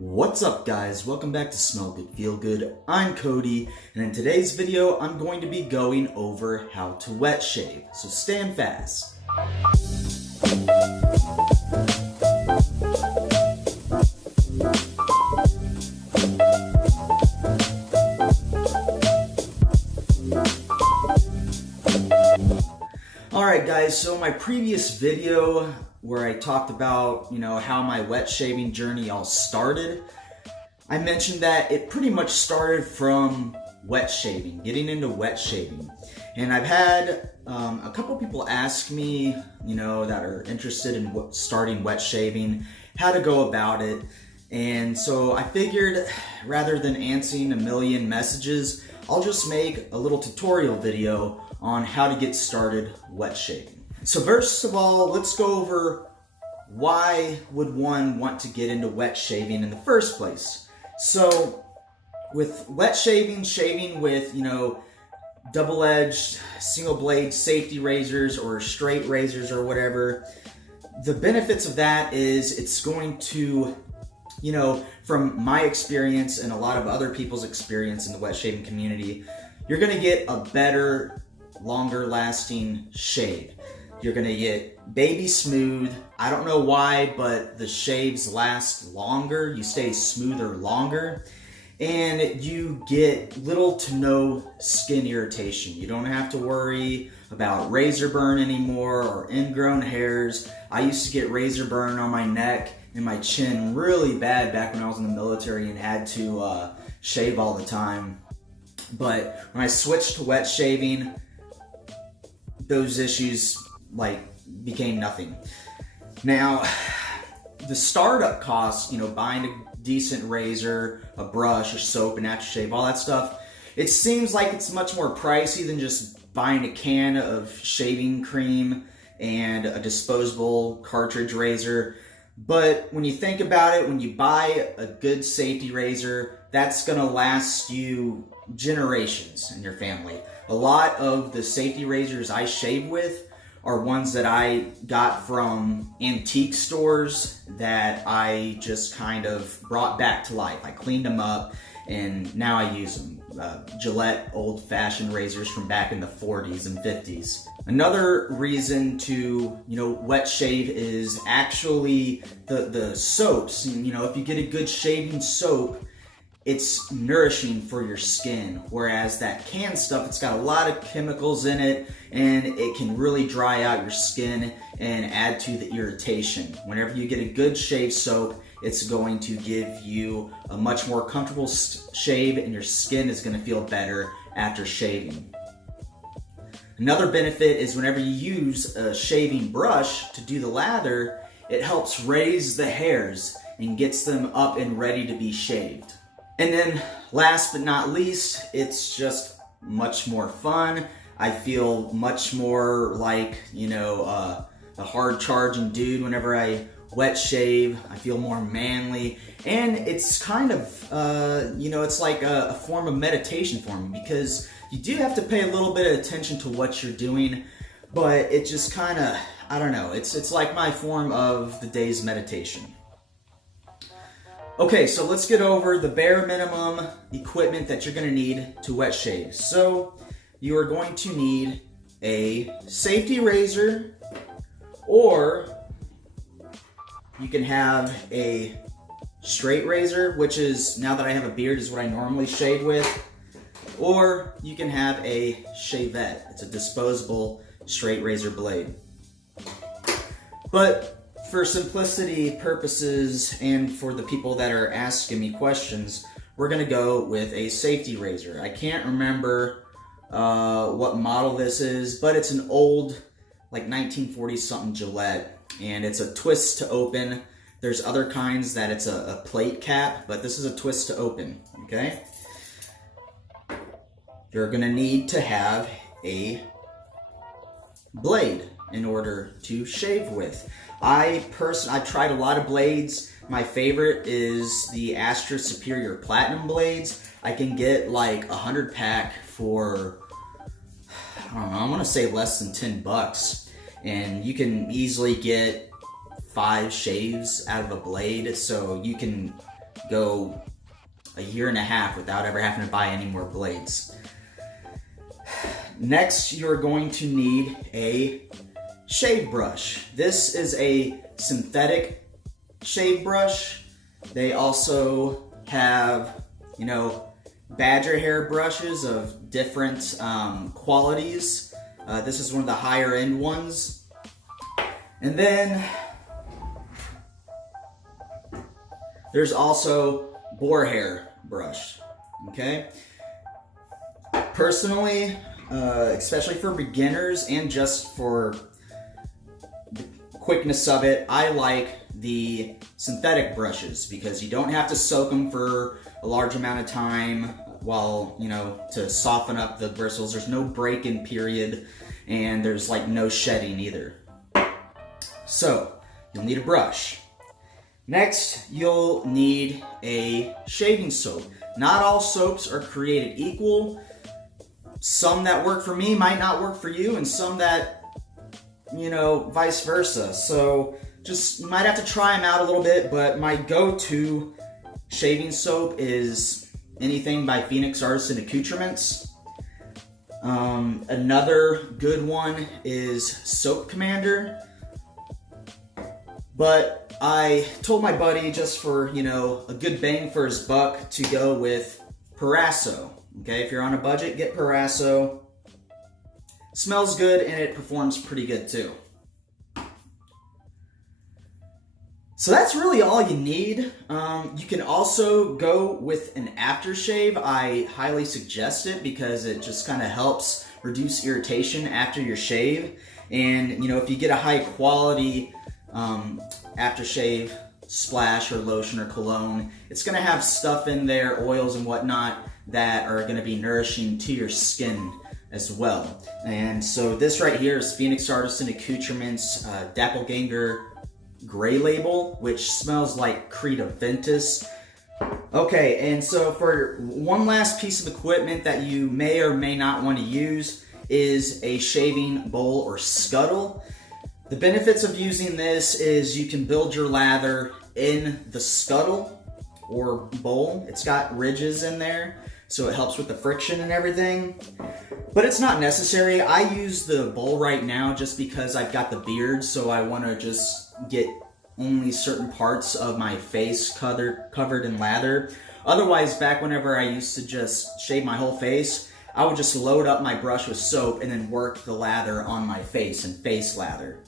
What's up guys, welcome back to Smell Good Feel Good. I'm Cody, and in today's video I'm going to be going over how to wet shave, so stand fast. Alright guys, so my previous video where I talked about, how my wet shaving journey all started, I mentioned that it pretty much started from wet shaving, getting into wet shaving. And I've had a couple people ask me, that are interested in starting wet shaving, how to go about it. And so I figured rather than answering a million messages, I'll just make a little tutorial video on how to get started wet shaving. So first of all, let's go over why would one want to get into wet shaving in the first place. So with wet shaving, shaving with, double-edged single blade safety razors or straight razors or whatever, the benefits of that is it's going to, from my experience and a lot of other people's experience in the wet shaving community, you're gonna get a better, longer lasting shave. You're gonna get baby smooth. I don't know why, but the shaves last longer. You stay smoother longer. And you get little to no skin irritation. You don't have to worry about razor burn anymore or ingrown hairs. I used to get razor burn on my neck and my chin really bad back when I was in the military and had to shave all the time. But when I switched to wet shaving, those issues became nothing. Now, the startup costs, buying a decent razor, a brush, a soap, an aftershave, all that stuff, it seems like it's much more pricey than just buying a can of shaving cream and a disposable cartridge razor. But when you think about it, when you buy a good safety razor, that's gonna last you generations in your family. A lot of the safety razors I shave with are ones that I got from antique stores that I just kind of brought back to life. I cleaned them up and now I use them. Gillette old-fashioned razors from back in the 40s and 50s. Another reason to, wet shave is actually the soaps. If you get a good shaving soap, it's nourishing for your skin, whereas that canned stuff, it's got a lot of chemicals in it and it can really dry out your skin and add to the irritation. Whenever you get a good shave soap, it's going to give you a much more comfortable shave and your skin is going to feel better after shaving. Another benefit is whenever you use a shaving brush to do the lather, it helps raise the hairs and gets them up and ready to be shaved. And then last but not least, it's just much more fun. I feel much more like, a hard charging dude whenever I wet shave. I feel more manly. And it's kind of, it's like a form of meditation for me because you do have to pay a little bit of attention to what you're doing, but it just kind of, I don't know, it's like my form of the day's meditation. Okay, so let's get over the bare minimum equipment that you're going to need to wet shave. So you are going to need a safety razor, or you can have a straight razor, which is, now that I have a beard, is what I normally shave with, or you can have a shavette. It's a disposable straight razor blade. But for simplicity purposes and for the people that are asking me questions, we're gonna go with a safety razor. I can't remember what model this is, but it's an old, 1940s something Gillette, and it's a twist to open. There's other kinds that it's a plate cap, but this is a twist to open, okay? You're gonna need to have a blade in order to shave with. I've tried a lot of blades. My favorite is the Astra Superior Platinum blades. I can get 100 pack for, I don't know, I'm gonna say less than $10. And you can easily get 5 shaves out of a blade, so you can go a year and a half without ever having to buy any more blades. Next, you're going to need a shave brush. This is a synthetic shave brush. They also have, you know, badger hair brushes of different qualities. This is one of the higher end ones. And then there's also boar hair brush, okay? Personally, especially for beginners and just for the quickness of it, I like the synthetic brushes because you don't have to soak them for a large amount of time while, you know, to soften up the bristles. There's no break-in period and there's like no shedding either. So, you'll need a brush. Next, you'll need a shaving soap. Not all soaps are created equal. Some that work for me might not work for you, and some that, you know, vice versa. So, just, you might have to try them out a little bit, but my go-to shaving soap is anything by Phoenix Artisan Accoutrements. Another good one is Soap Commander. But I told my buddy, just for, you know, a good bang for his buck, to go with Proraso. Okay, if you're on a budget, get Proraso. Smells good and it performs pretty good too. So that's really all you need. You can also go with an aftershave. I highly suggest it because it just kind of helps reduce irritation after your shave. And, you know, if you get a high quality aftershave splash or lotion or cologne, it's going to have stuff in there, oils and whatnot, that are going to be nourishing to your skin as well. And so this right here is Phoenix Artisan Accoutrements Doppelganger Gray Label, which smells like Creta Ventus. Okay, and so for one last piece of equipment that you may or may not want to use is a shaving bowl or scuttle. The benefits of using this is you can build your lather in the scuttle or bowl. It's got ridges in there, so it helps with the friction and everything. But it's not necessary. I use the bowl right now just because I've got the beard, so I want to just get only certain parts of my face covered in lather. Otherwise, back whenever I used to just shave my whole face, I would just load up my brush with soap and then work the lather on my face and face lather.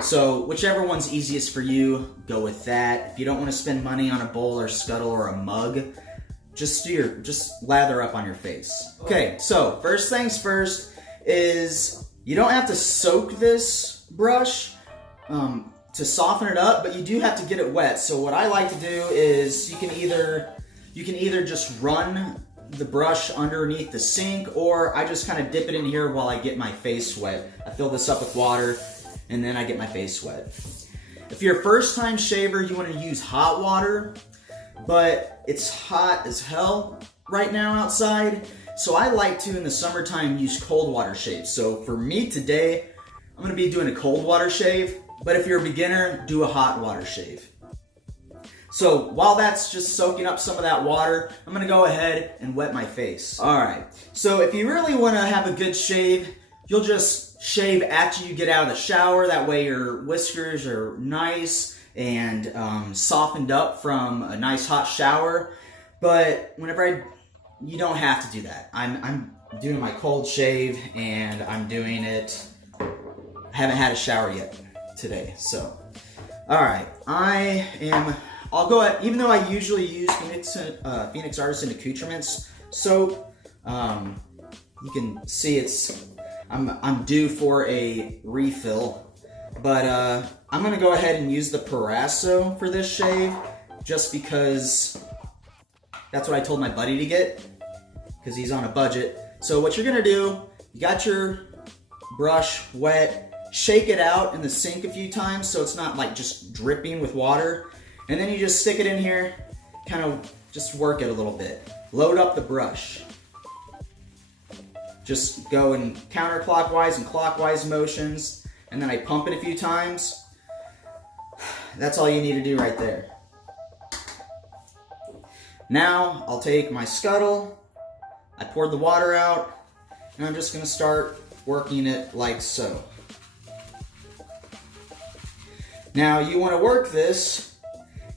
So whichever one's easiest for you, go with that. If you don't want to spend money on a bowl or scuttle or a mug, just lather up on your face. Okay, so first things first is you don't have to soak this brush to soften it up, but you do have to get it wet. So what I like to do is you can either just run the brush underneath the sink, or I just kind of dip it in here while I get my face wet. I fill this up with water and then I get my face wet. If you're a first time shaver, you want to use hot water, but it's hot as hell right now outside. So I like to, in the summertime, use cold water shaves. So for me today, I'm going to be doing a cold water shave, but if you're a beginner, do a hot water shave. So while that's just soaking up some of that water, I'm going to go ahead and wet my face. All right, so if you really want to have a good shave, you'll just shave after you get out of the shower. That way your whiskers are nice and softened up from a nice hot shower. But you don't have to do that. I'm doing my cold shave and I'm doing it. I haven't had a shower yet today, so. All right, I'll go ahead, even though I usually use Phoenix Artisan Accoutrements soap, you can see I'm due for a refill, but I'm gonna go ahead and use the Proraso for this shave, just because that's what I told my buddy to get, because he's on a budget. So what you're gonna do, you got your brush wet, shake it out in the sink a few times so it's not like just dripping with water, and then you just stick it in here, kind of just work it a little bit. Load up the brush. Just go in counterclockwise and clockwise motions, and then I pump it a few times. That's all you need to do right there. Now I'll take my scuttle, I poured the water out, and I'm just going to start working it like so. Now you want to work this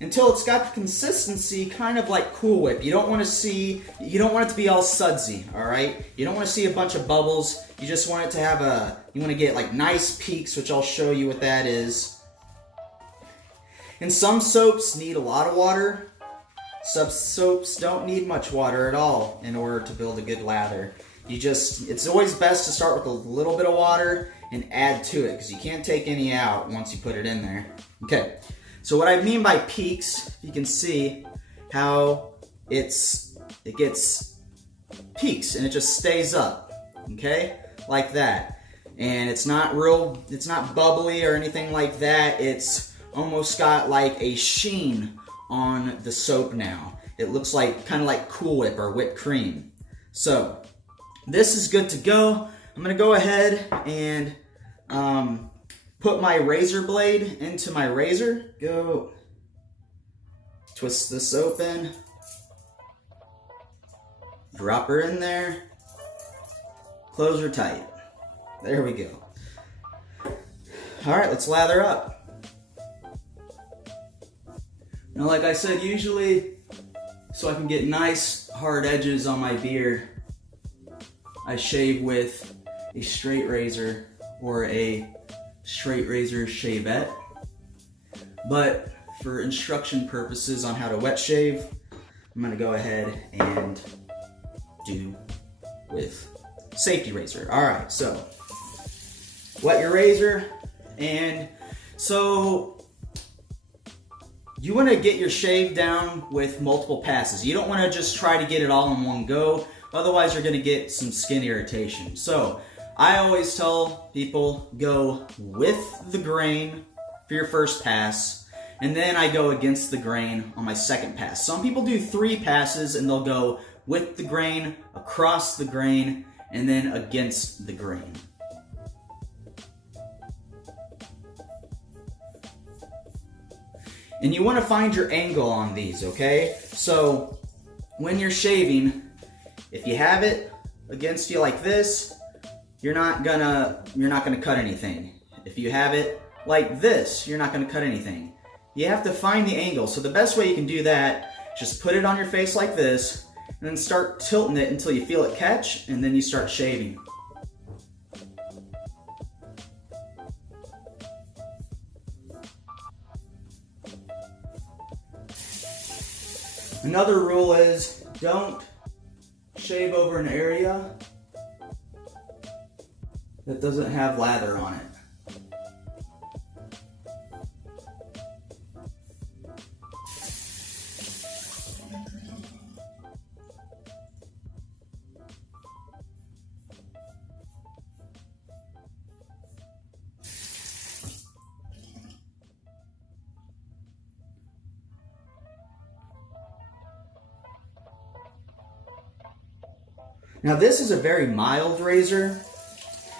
until it's got the consistency kind of like Cool Whip. You don't want it to be all sudsy, all right? You don't want to see a bunch of bubbles. You just want it to have you want to get like nice peaks, which I'll show you what that is. And some soaps need a lot of water. Some soaps don't need much water at all in order to build a good lather. It's always best to start with a little bit of water and add to it, because you can't take any out once you put it in there. Okay, so what I mean by peaks, you can see how it gets peaks and it just stays up, okay, like that. And it's not bubbly or anything like that. It's almost got like a sheen on the soap now. It looks like kind of like Cool Whip or whipped cream. So this is good to go. I'm gonna go ahead and put my razor blade into my razor. Go twist this open, drop her in there, close her tight. There we go. All right, let's lather up. Now, like I said, usually, so I can get nice hard edges on my beard, I shave with a straight razor or a straight razor shavette. But for instruction purposes on how to wet shave, I'm gonna go ahead and do with safety razor. All right, so wet your razor, and so you want to get your shave down with multiple passes. You don't want to just try to get it all in one go, otherwise you're going to get some skin irritation. So I always tell people, go with the grain for your first pass, and then I go against the grain on my second pass. Some people do 3 passes and they'll go with the grain, across the grain, and then against the grain. And you want to find your angle on these, okay? So when you're shaving, if you have it against you like this, you're not gonna cut anything. If you have it like this, you're not gonna cut anything. You have to find the angle. So the best way you can do that, just put it on your face like this, and then start tilting it until you feel it catch, and then you start shaving. Another rule is don't shave over an area that doesn't have lather on it. Now this is a very mild razor.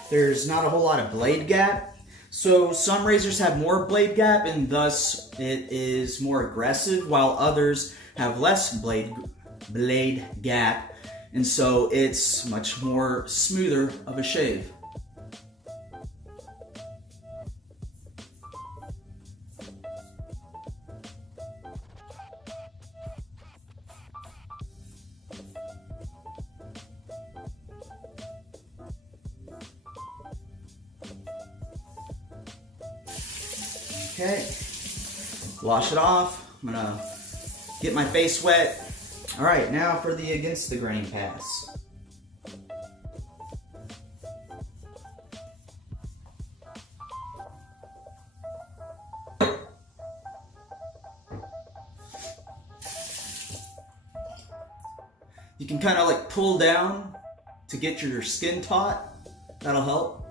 There's not a whole lot of blade gap. So some razors have more blade gap and thus it is more aggressive, while others have less blade gap, and so it's much more smoother of a shave. Okay, wash it off. I'm gonna get my face wet. All right, now for the against the grain pass. You can kind of like pull down to get your skin taut. That'll help.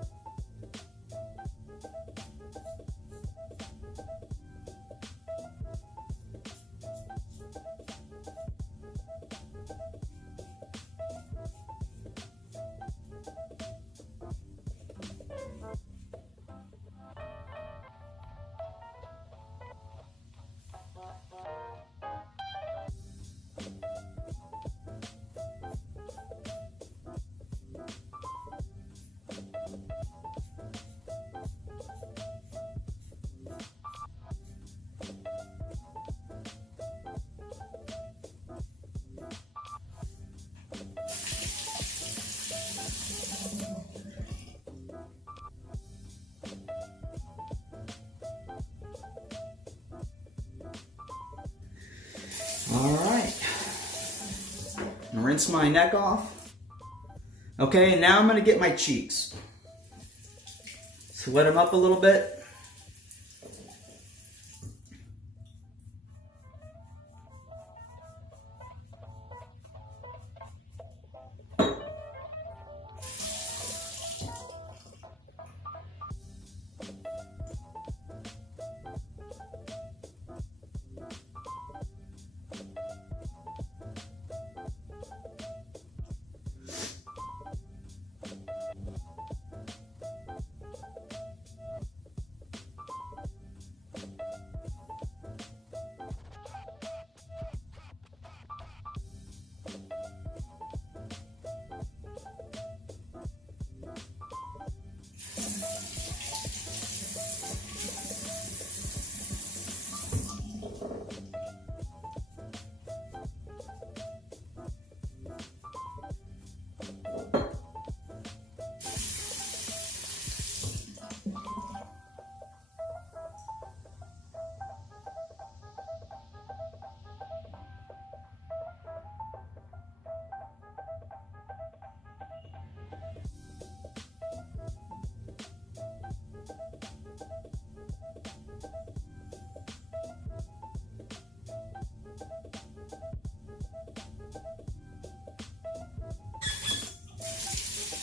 rinse my neck off. Okay, and now I'm gonna get my cheeks. So wet them up a little bit.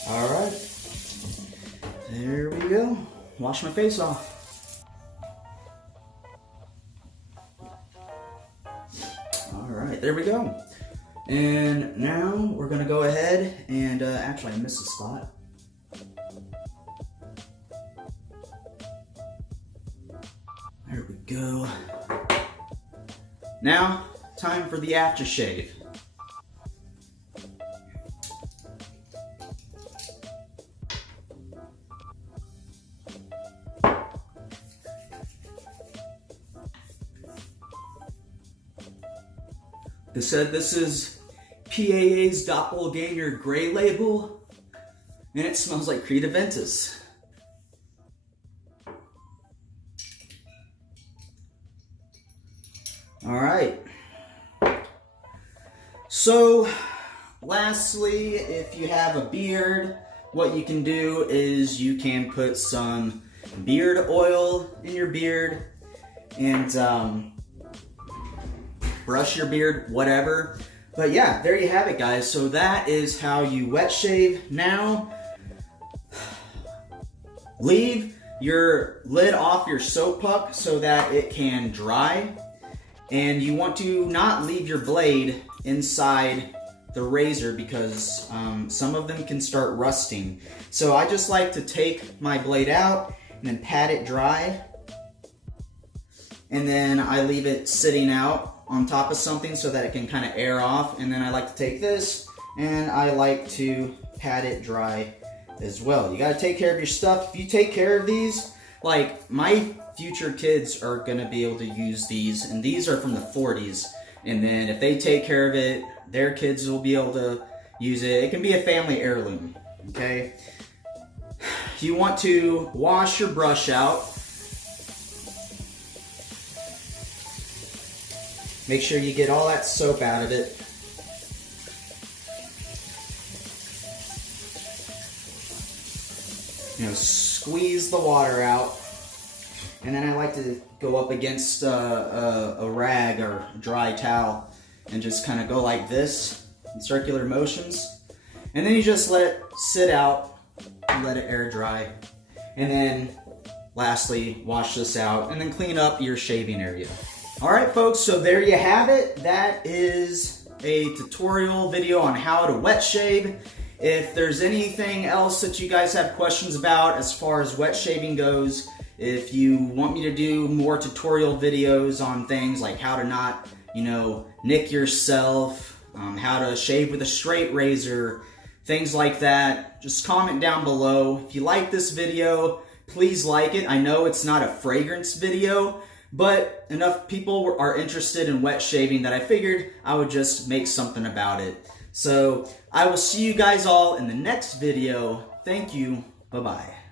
All right, there we go. Wash my face off. All right, there we go. And now we're gonna go ahead and, actually I missed a spot. There we go. Now, time for the aftershave. They said this is PAA's Doppelganger Gray Label, and it smells like Creed Aventus. All right. So, lastly, if you have a beard, what you can do is you can put some beard oil in your beard and brush your beard, whatever. But yeah, there you have it, guys. So that is how you wet shave. Now, leave your lid off your soap puck so that it can dry. And you want to not leave your blade inside the razor because some of them can start rusting. So I just like to take my blade out and then pat it dry. And then I leave it sitting out on top of something so that it can kind of air off. And then I like to take this and I like to pat it dry as well. You got to take care of your stuff. If you take care of these, like my future kids are going to be able to use these, and these are from the 40s. And then if they take care of it, their kids will be able to use it. It can be a family heirloom, okay? You want to wash your brush out. Make sure you get all that soap out of it. You know, squeeze the water out. And then I like to go up against a rag or a dry towel and just kind of go like this in circular motions. And then you just let it sit out and let it air dry. And then lastly, wash this out and then clean up your shaving area. All right, folks, so there you have it. That is a tutorial video on how to wet shave. If there's anything else that you guys have questions about as far as wet shaving goes, if you want me to do more tutorial videos on things like how to not, nick yourself, how to shave with a straight razor, things like that, just comment down below. If you like this video, please like it. I know it's not a fragrance video, but enough people are interested in wet shaving that I figured I would just make something about it. So I will see you guys all in the next video. Thank you. Bye-bye.